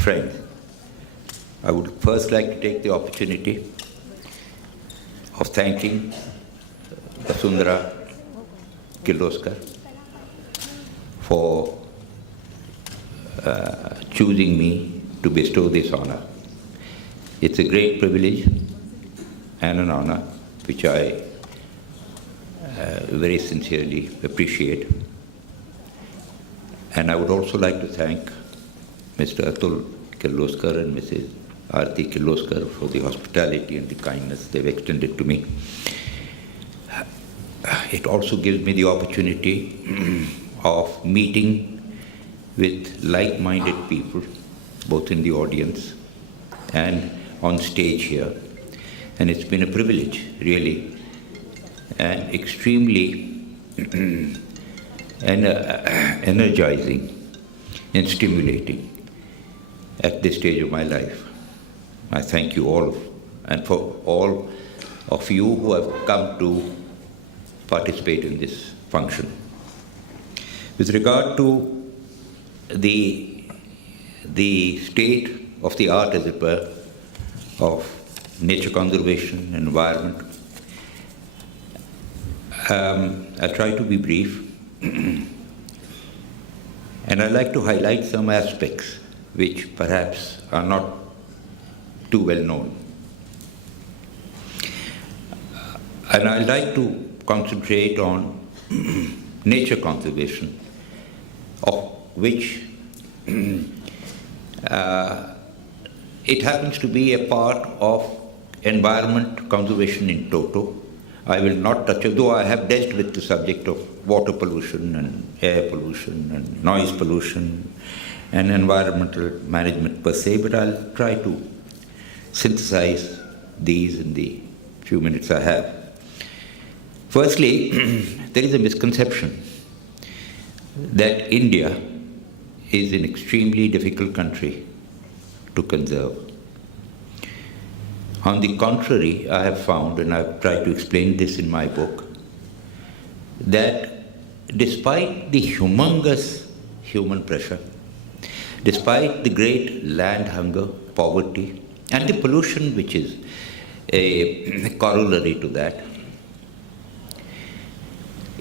Friends, I would first like to take the opportunity of thanking Vasundhara Kirloskar for choosing me to bestow this honor. It's a great privilege and an honor which I very sincerely appreciate. And I would also like to thank Mr. Atul Kirloskar and Mrs. Aarti Kirloskar for the hospitality and the kindness they've extended to me. It also gives me the opportunity of meeting with like-minded people, both in the audience and on stage here. And it's been a privilege, really, and extremely energizing and stimulating at this stage of my life. I thank you all, and for all of you who have come to participate in this function. With regard to the state of the art, as it were, of nature conservation and environment, I'll try to be brief. And I'd like to highlight some aspects which perhaps are not too well known. And I'd like to concentrate on nature conservation, of which it happens to be a part of environment conservation in toto. I will not touch it, though I have dealt with the subject of water pollution and air pollution and noise pollution and environmental management per se, but I'll try to synthesize these in the few minutes I have. Firstly, there is a misconception that India is an extremely difficult country to conserve. On the contrary, I have found, and I've tried to explain this in my book, that despite the humongous human pressure, despite the great land hunger, poverty, and the pollution which is a corollary to that,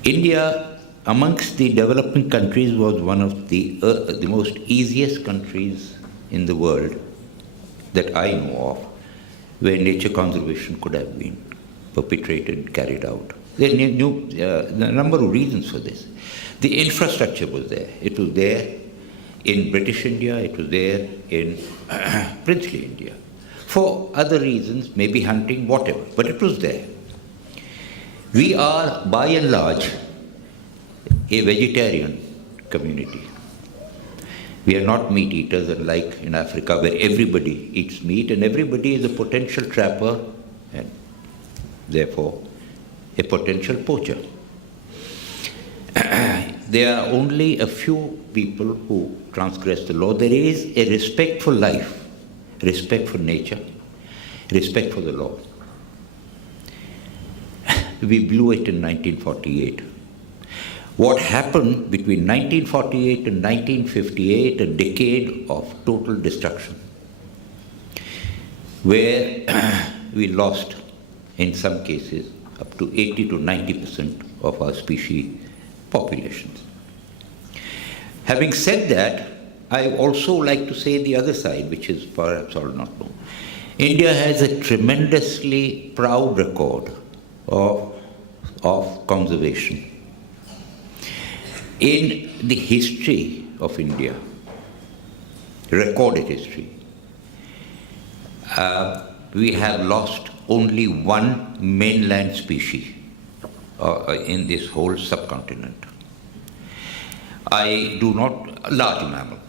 India, amongst the developing countries, was one of the most easiest countries in the world that I know of, where nature conservation could have been perpetrated and carried out. There are a number of reasons for this. The infrastructure was there. It was there in British India, it was there in princely India. For other reasons, maybe hunting, whatever, but it was there. We are, by and large, a vegetarian community. We are not meat eaters, unlike in Africa, where everybody eats meat and everybody is a potential trapper and therefore a potential poacher. There are only a few people who transgress the law. There is a respect for life, respect for nature, respect for the law. We blew it in 1948. What happened between 1948 and 1958, a decade of total destruction, where we lost, in some cases, up to 80 to 90% of our species populations. Having said that, I also like to say the other side, which is perhaps all not known. India has a tremendously proud record of conservation. In the history of India, recorded history, we have lost only one mainland species in this whole subcontinent. I do not, a large mammal,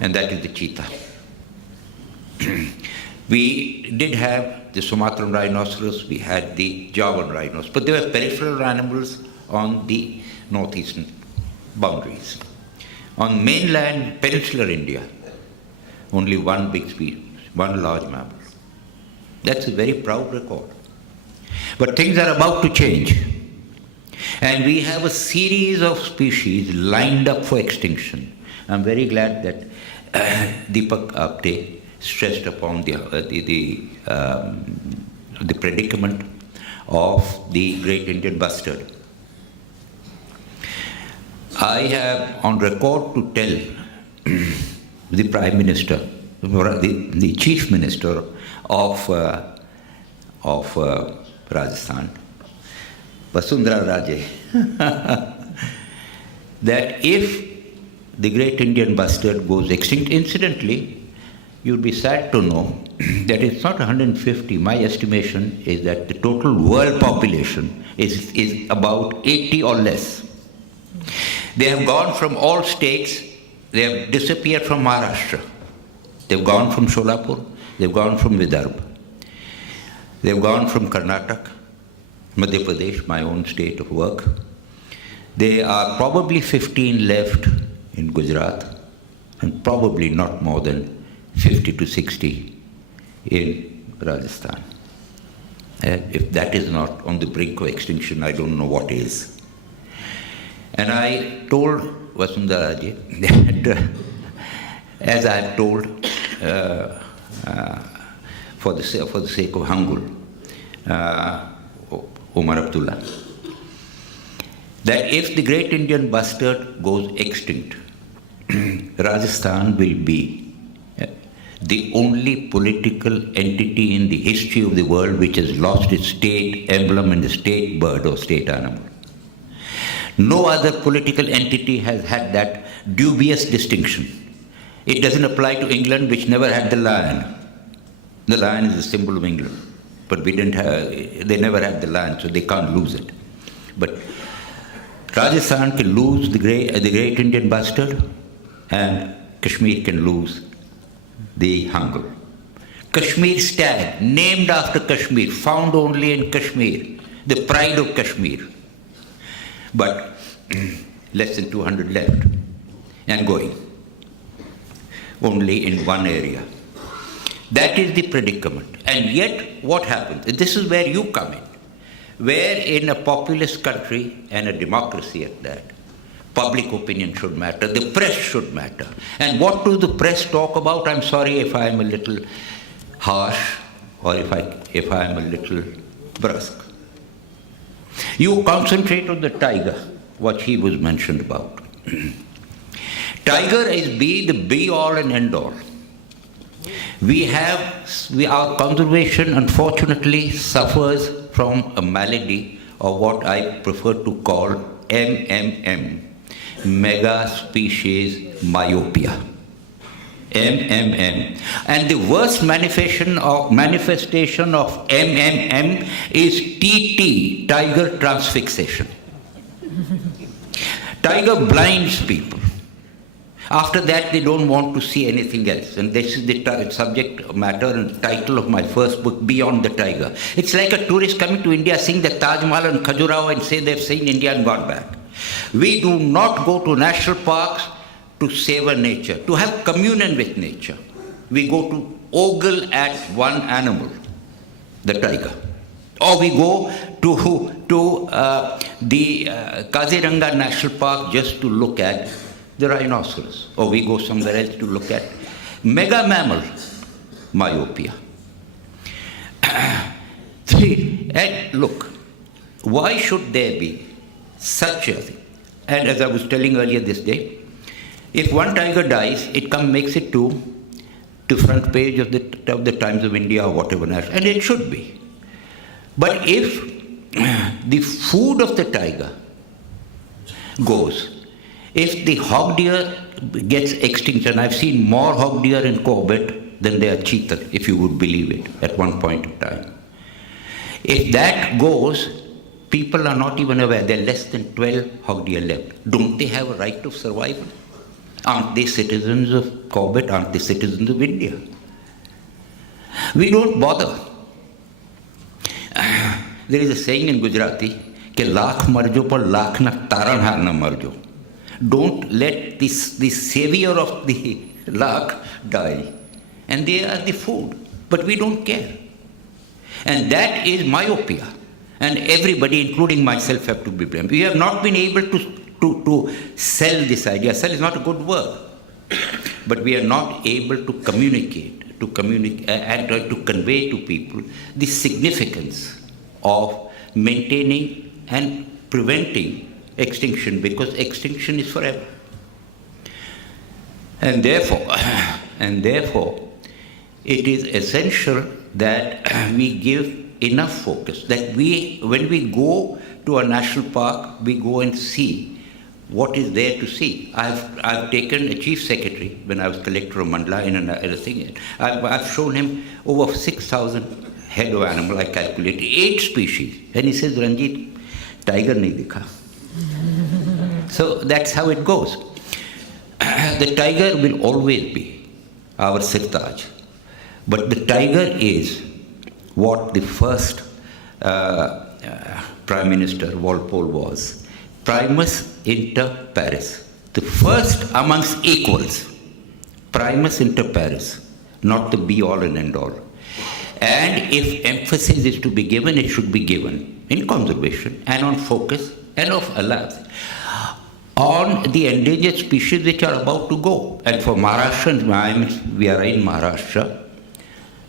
and that is the cheetah. We did have the Sumatran rhinoceros, we had the Javan rhinos, but they were peripheral animals on the northeastern boundaries. On mainland peninsular India, only one big species, one large mammal. That's a very proud record. But things are about to change. And we have a series of species lined up for extinction. I'm very glad that Deepak Apte stressed upon the predicament of the great Indian bustard. I have on record to tell the Prime Minister, the Chief Minister of Rajasthan, Vasundhara Raje, that if the great Indian bustard goes extinct, incidentally, you'll be sad to know that it's not 150. My estimation is that the total world population is about 80 or less. They have gone from all states, they have disappeared from Maharashtra. They've gone from Sholapur, they've gone from Vidarbha, they've gone from Karnataka, Madhya Pradesh, my own state of work. There are probably 15 left in Gujarat, and probably not more than 50 to 60 in Rajasthan. And if that is not on the brink of extinction, I don't know what is. And I told Vasundhara Raje that, as I have told for the sake of Hangul, Omar Abdullah, that if the great Indian bustard goes extinct, Rajasthan will be the only political entity in the history of the world which has lost its state emblem and the state bird or state animal. No other political entity has had that dubious distinction. It doesn't apply to England, which never had the lion. The lion is the symbol of England, but they never had the lion, so they can't lose it. But Rajasthan can lose the great Indian bustard, and Kashmir can lose the Hangul. Kashmir stag, named after Kashmir, found only in Kashmir, the pride of Kashmir. But less than 200 left and going, only in one area. That is the predicament. And yet, what happens? This is where you come in. Where in a populist country and a democracy at that, public opinion should matter, the press should matter. And what do the press talk about? I'm sorry if I'm a little harsh or if I'm a little brusque. You concentrate on the tiger, what he was mentioned about. Tiger is the be-all and end-all. Our conservation unfortunately suffers from a malady of what I prefer to call MMM, mega species myopia. MMM. And the worst manifestation of MMM is TT, tiger transfixation. Tiger blinds people. After that, they don't want to see anything else. And this is the subject matter and title of my first book, Beyond the Tiger. It's like a tourist coming to India, seeing the Taj Mahal and Khajuraho and say they've seen India and gone back. We do not go to national parks to savor nature, to have communion with nature. We go to ogle at one animal, the tiger. Or we go to the Kaziranga National Park just to look at the rhinoceros. Or we go somewhere else to look at mega mammal, myopia. And look, why should there be such a thing? And as I was telling earlier this day, if one tiger dies, it makes it to front page of the Times of India or whatever, and it should be. But if the food of the tiger goes, if the hog deer gets extinct, and I've seen more hog deer in Corbett than there are cheetah, if you would believe it, at one point in time. If that goes, people are not even aware. There are less than 12 hog deer left. Don't they have a right of survival? Aren't they citizens of Corbett? Aren't they citizens of India? We don't bother. There is a saying in Gujarati, ke lakh marjo par lakh na taran har na marjo. Don't let the savior of the lakh die. And they are the food. But we don't care. And that is myopia. And everybody, including myself, have to be blamed. We have not been able to sell this idea. Sell is not a good word. but we are not able to communicate, and to convey to people the significance of maintaining and preventing extinction, because extinction is forever. And therefore, it is essential that we give enough focus, that when we go to a national park, we go and see what is there to see. I've taken a chief secretary when I was collector of Mandla in a thing. I've shown him over 6,000 head of animal. I calculated 8 species, and he says, Ranjit, tiger nahi dikha. So that's how it goes. The tiger will always be our sirtaj, but the tiger is what the first Prime Minister Walpole was, primus inter pares, the first amongst equals, primus inter pares, not the be-all and end-all. And if emphasis is to be given, it should be given in conservation and on focus and of allowance on the endangered species which are about to go. And for Maharashtra, we are in Maharashtra,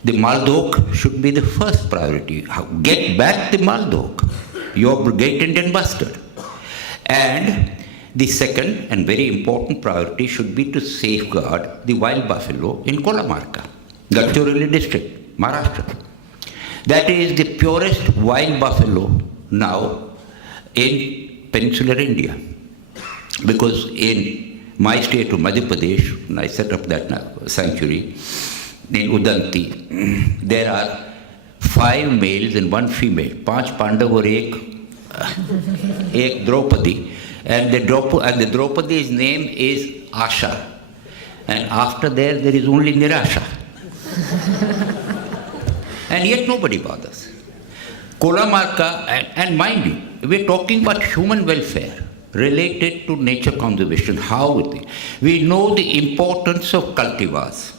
the Maldok should be the first priority. Get back the Maldok, your gated and bastard. And the second and very important priority should be to safeguard the wild buffalo in Kolamarka, Gadchiroli district, Maharashtra. That is the purest wild buffalo now in peninsular India. Because in my state of Madhya Pradesh, when I set up that sanctuary, in Udanti, there are 5 males and 1 female. 5 Pandav or ek Draupadi. And the Draupadi's name is Asha. And after there is only Nirasha. And yet nobody bothers. Kolamarka, and mind you, we're talking about human welfare related to nature conservation. We know the importance of cultivars,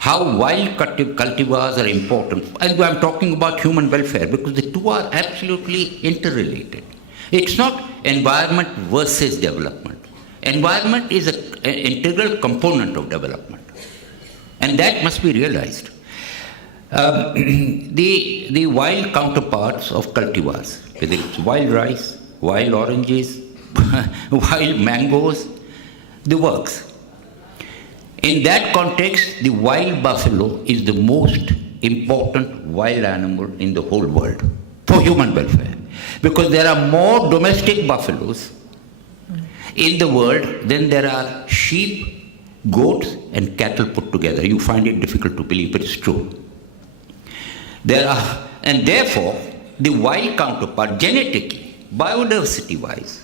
how wild cultivars are important. And I'm talking about human welfare because the two are absolutely interrelated. It's not environment versus development. Environment is an integral component of development. And that must be realized. The wild counterparts of cultivars, whether it's wild rice, wild oranges, wild mangoes, the works. In that context, the wild buffalo is the most important wild animal in the whole world for human welfare. Because there are more domestic buffaloes in the world than there are sheep, goats, and cattle put together. You find it difficult to believe, but it's true. And therefore, the wild counterpart, genetically, biodiversity-wise,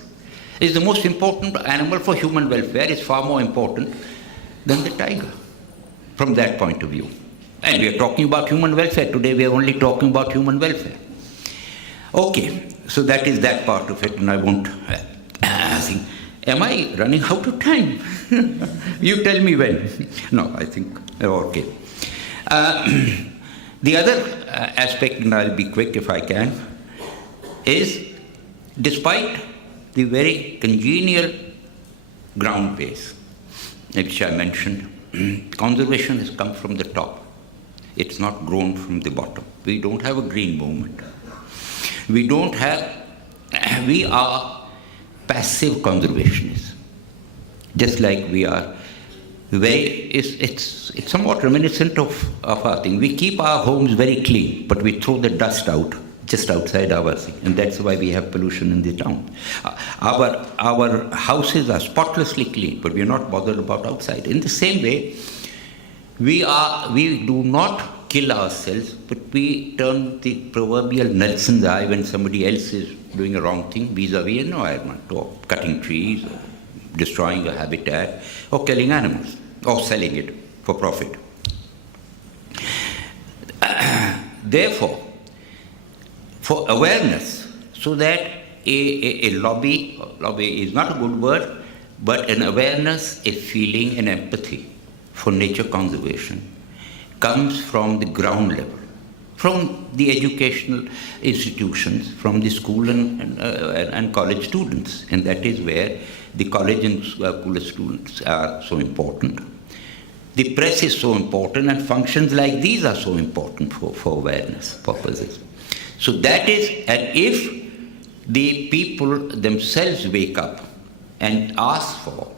is the most important animal for human welfare, is far more important than the tiger, from that point of view. And we are talking about human welfare. Today we are only talking about human welfare. Okay, so that is that part of it, and I won't think, am I running out of time? You tell me when. No, I think, okay. The other aspect, and I'll be quick if I can, is despite the very congenial ground base, which I mentioned, conservation has come from the top. It's not grown from the bottom. We don't have a green movement. We are passive conservationists. Just like we are it's somewhat reminiscent of our thing. We keep our homes very clean, but we throw the dust out just outside our thing, and that's why we have pollution in the town. Our houses are spotlessly clean, but we are not bothered about outside. In the same way, we do not kill ourselves, but we turn the proverbial Nelson's eye when somebody else is doing a wrong thing vis-a-vis environment, or cutting trees, or destroying a habitat, or killing animals, or selling it for profit. Therefore, for awareness, so that a lobby is not a good word, but an awareness, a feeling, an empathy for nature conservation comes from the ground level, from the educational institutions, from the school and college students. And that is where the college and school students are so important. the press is so important, and functions like these are so important for awareness purposes. So that is, and if the people themselves wake up and ask for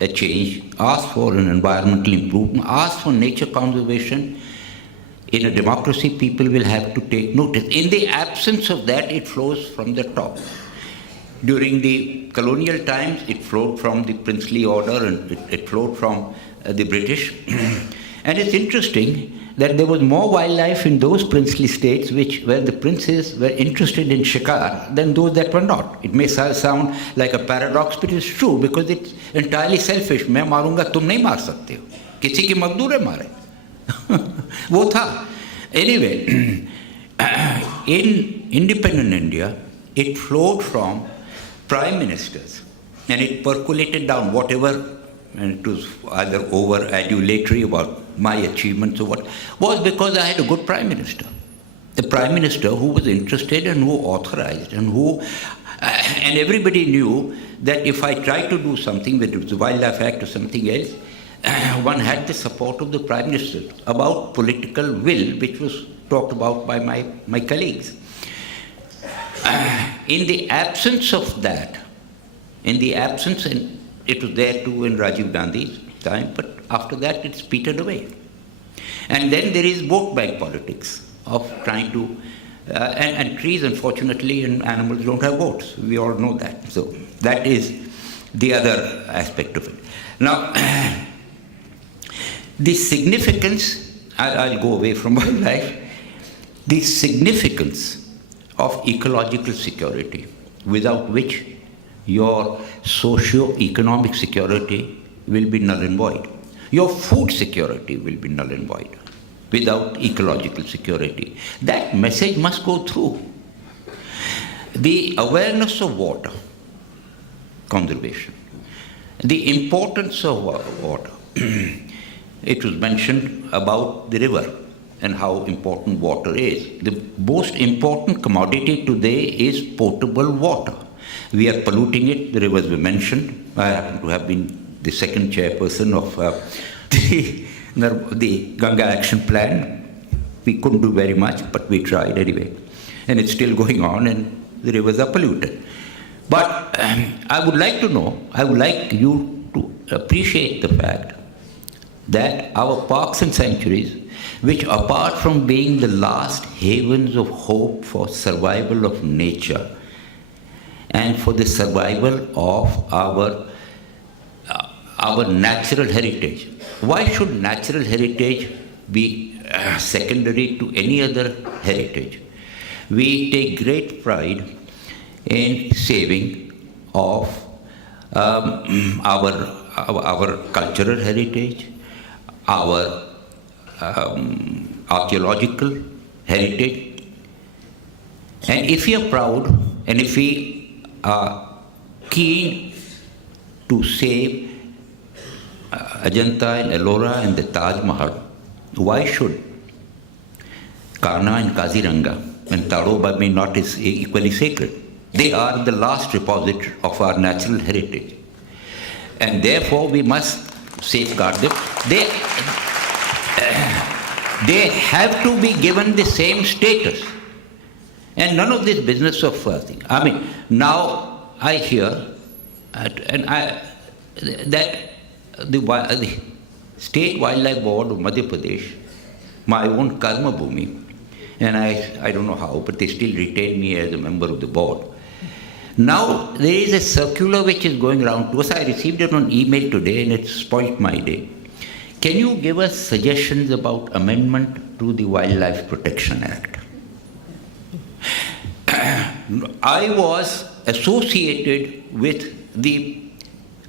a change, ask for an environmental improvement, ask for nature conservation, in a democracy, people will have to take notice. In the absence of that, it flows from the top. During the colonial times, it flowed from the princely order, and it flowed from the British. And it's interesting that there was more wildlife in those princely states where the princes were interested in shikar than those that were not. It may sound like a paradox, but it's true because it's entirely selfish. मैं मारूंगा, तुम नहीं मार सकते हो. किसी की मजदूर है मारे. वो था. Anyway, in independent India, it flowed from prime ministers, and it percolated down whatever, and it was either over adulatory about my achievements or what, was because I had a good prime minister. The prime minister who was interested and who authorized and who, and everybody knew that if I tried to do something, whether it was the Wildlife Act or something else, one had the support of the prime minister about political will, which was talked about by my colleagues. In the absence of that, and it was there too in Rajiv Gandhi's time, but after that it's petered away. And then there is vote bank politics of trying to, and trees unfortunately and animals don't have votes. We all know that. So that is the other aspect of it. Now, the significance, I'll go away from wildlife, the significance of ecological security, without which your socio-economic security will be null and void. Your food security will be null and void without ecological security. That message must go through. The awareness of water conservation, the importance of water. It was mentioned about the river and how important water is. The most important commodity today is potable water. We are polluting it. The rivers were mentioned. I happen to have been the second chairperson of the Ganga Action Plan. We couldn't do very much, but we tried anyway. And it's still going on, and the rivers are polluted. But I would like you to appreciate the fact that our parks and sanctuaries, which apart from being the last havens of hope for survival of nature and for the survival of our natural heritage. Why should natural heritage be secondary to any other heritage? We take great pride in saving of our cultural heritage, our archaeological heritage. And if we are proud, and if we are keen to save Ajanta and Ellora and the Taj Mahal, why should Kana and Kaziranga and Tadoba be not equally sacred? They are the last repository of our natural heritage. And therefore we must safeguard them. They have to be given the same status. And none of this business of thing. I mean, now I hear that the State Wildlife Board of Madhya Pradesh, my own Karma Bhumi, and I don't know how, but they still retain me as a member of the board. Now there is a circular which is going around to us. I received it on email today and it spoilt my day. Can you give us suggestions about amendment to the Wildlife Protection Act? I was associated with the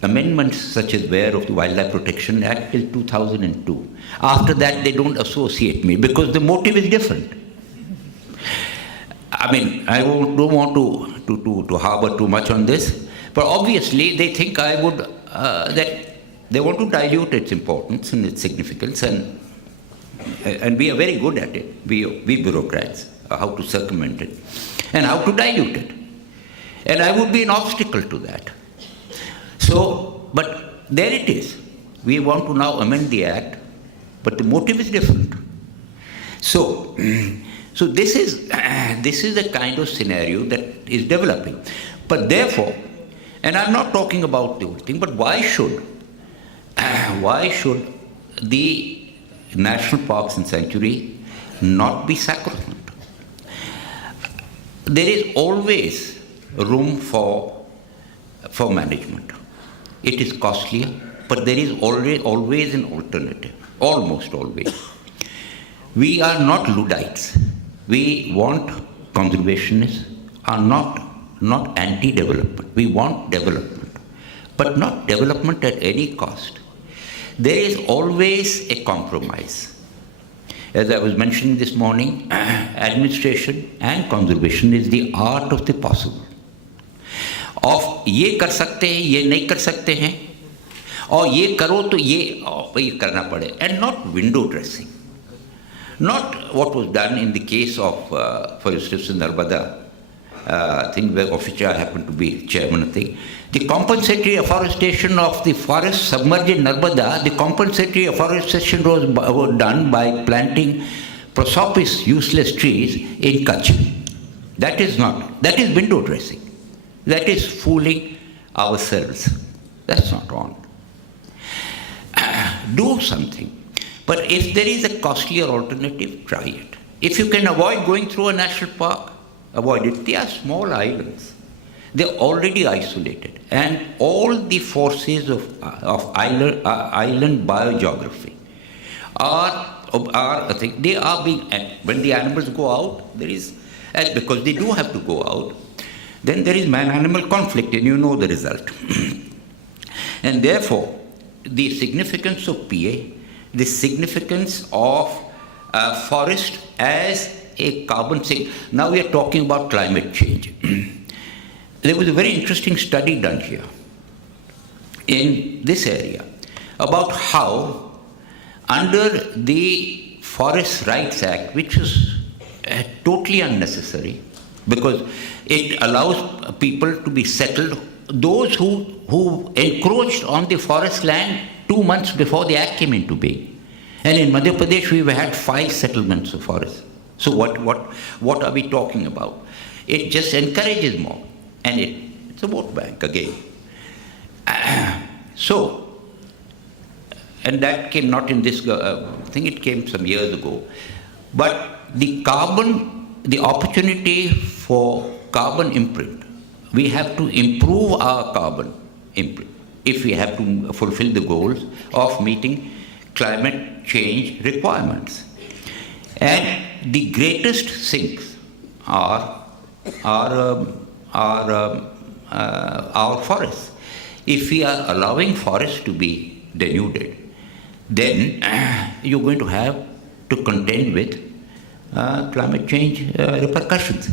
amendments such as where of the Wildlife Protection Act till 2002. After that, they don't associate me because the motive is different. I mean, I don't want to harbor too much on this, but obviously they think I would, that they want to dilute its importance and its significance, and we are very good at it, we bureaucrats, how to circumvent it and how to dilute it. And I would be an obstacle to that. So, but there it is. We want to now amend the Act but the motive is different. So, so this is the kind of scenario that is developing. But therefore, and I'm not talking about the whole thing, but why should the national parks and sanctuary not be sacrosanct? There is always room for management. It is costlier, but there is always an alternative, almost always. We are not Luddites. We want conservationists are not anti-development. We want development, but not development at any cost. There is always a compromise. As I was mentioning this morning, administration and conservation is the art of the possible. Of ये कर सकते हैं, ये नहीं कर सकते हैं, और ये करो तो ये करना पड़े, and not window dressing. Not what was done in the case of, for instance, Narmada thing, of which I happen to be chairman of the thing. The compensatory afforestation of the forest submerged in Narmada, the compensatory afforestation was done by planting prosopis, useless trees, in Kutch. That is window dressing. That is fooling ourselves. That's not on. Do something. But if there is a costlier alternative, try it. If you can avoid going through a national park, avoid it. They are small islands. They're already isolated. And all the forces of island biogeography I think they are being, when the animals go out, there is, because they do have to go out, then there is man-animal conflict, and you know the result. And therefore, the significance of PA, the significance of forest as a carbon sink. Now we are talking about climate change. There was a very interesting study done here in this area about how under the Forest Rights Act, which is totally unnecessary because it allows people to be settled, those who encroached on the forest land 2 months before the act came into being. And in Madhya Pradesh, we've had 5 settlements of forests. So what are we talking about? It just encourages more. And it's a vote bank again. And that came not in this thing, it came some years ago. But the opportunity for carbon imprint, we have to improve our carbon imprint if we have to fulfill the goals of meeting climate change requirements. And the greatest sinks are our forests. If we are allowing forests to be denuded, then you're going to have to contend with climate change repercussions.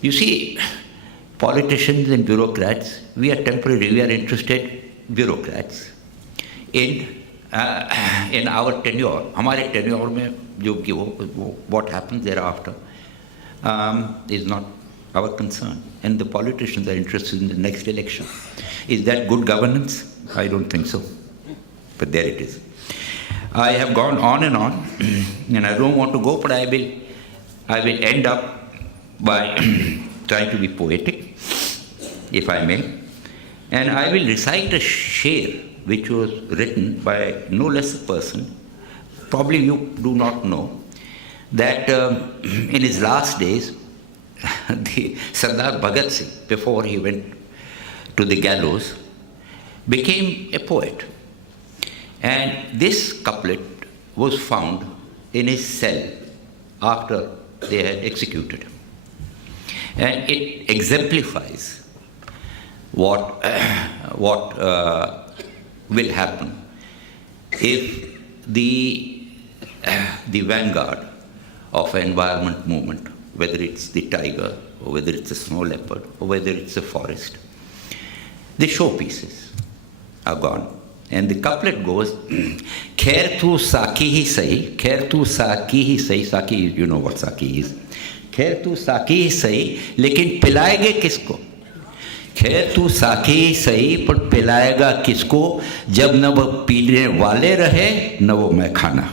You see, politicians and bureaucrats, we are temporary, we are interested bureaucrats in our tenure. हमारे tenure में जो कि what happens thereafter is not our concern. And the politicians are interested in the next election. Is that good governance? I don't think so. But there it is. I have gone on, and I don't want to go, but I will end up by trying to be poetic, if I may. And I will recite a sher which was written by no less a person, probably you do not know, that in his last days, the Sardar Bhagat Singh, before he went to the gallows, became a poet. And this couplet was found in his cell after they had executed him. And it exemplifies what will happen if the vanguard of environment movement, whether it's the tiger or whether it's a snow leopard or whether it's a forest, the showpieces are gone. And the couplet goes, Khair tu saki hi sahi, khair tu saki hi sahi, saki, you know what saki is. Khair tu saki hi sahi, lekin pilayege kisko? खैर तू साकी ही सही पर पिलाएगा किसको जब न वो पीने वाले रहे न वो मैं खाना.